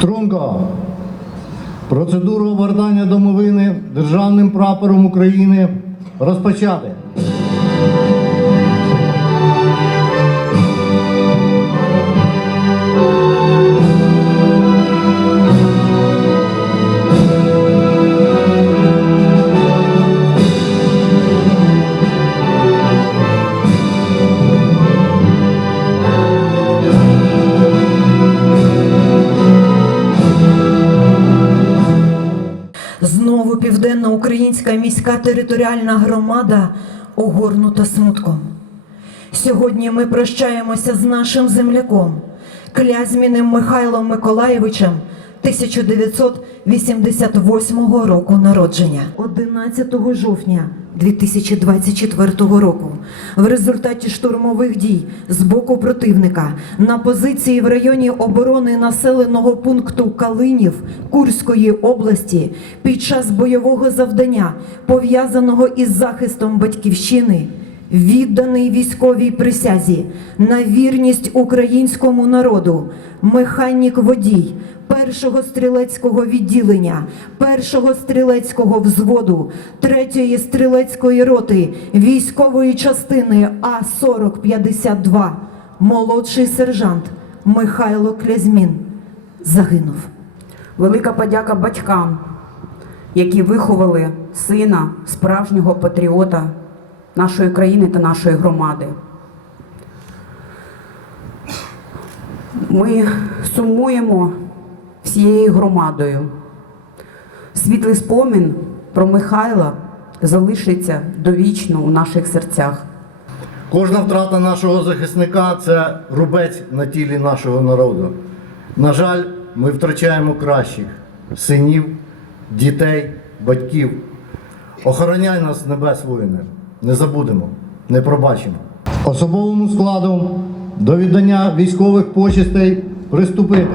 Струнко. Процедуру обертання домовини державним прапором України розпочати. Південна українська міська територіальна громада огорнута смутком. Сьогодні ми прощаємося з нашим земляком, Клязьміним Михайлом Миколаєвичем 1988 року народження. 11 жовтня 2024 року в результаті штурмових дій з боку противника на позиції в районі оборони населеного пункту Калинів Курської області під час бойового завдання, пов'язаного із захистом батьківщини, відданий військовій присязі на вірність українському народу, механік водій першого стрілецького відділення, першого стрілецького взводу, третьої стрілецької роти військової частини А 4052 молодший сержант Михайло Клязьмін загинув. Велика подяка батькам, які виховали сина, справжнього патріота нашої країни та нашої громади. Ми сумуємо всією громадою. Світлий спомін про Михайла залишиться довічно у наших серцях. Кожна втрата нашого захисника це рубець на тілі нашого народу. На жаль, ми втрачаємо кращих синів, дітей, батьків. Охороняй нас, небес воїни. Не забудемо, не пробачимо. Особовому складу до віддання військових почестей приступити.